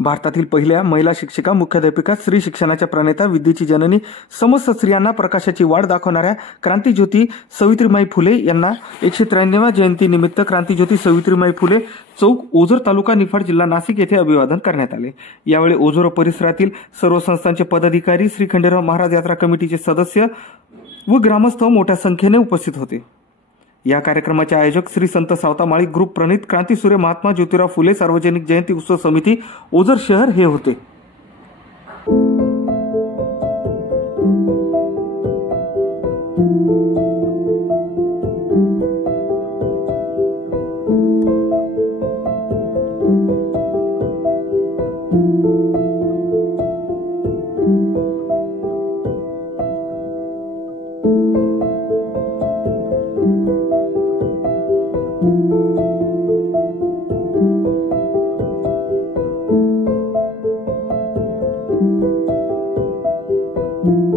भारतातील पहिल्या महिला शिक्षिका मुख्याध्यापिका, स्त्री शिक्षणाच्या प्रणेता, विद्येची जननी, समस्त स्त्रियांना प्रकाशाची वाट दाखवणाऱ्या क्रांतीज्योती सावित्रीबाई फुले यांना 193व्या जयंतीनिमित्त क्रांतीज्योती सावित्रीबाई फुले चौक, ओझर, तालुका निफाड, जिल्हा नाशिक येथे अभिवादन करण्यात आले। यावेळी ओझर परिसरातील सर्व संस्थांचे पदाधिकारी, श्री खंडेराव महाराज यात्रा कमिटीचे सदस्य व ग्रामस्थ मोठ्या संख्येने उपस्थित होते। या कार्यक्रमाचे आयोजक श्री संत सावता माळी ग्रुप प्रणीत क्रांतीसूर्य महात्मा ज्योतिराव फुले सार्वजनिक जयंती उत्सव समिती ओझर शहर हे होते। thank you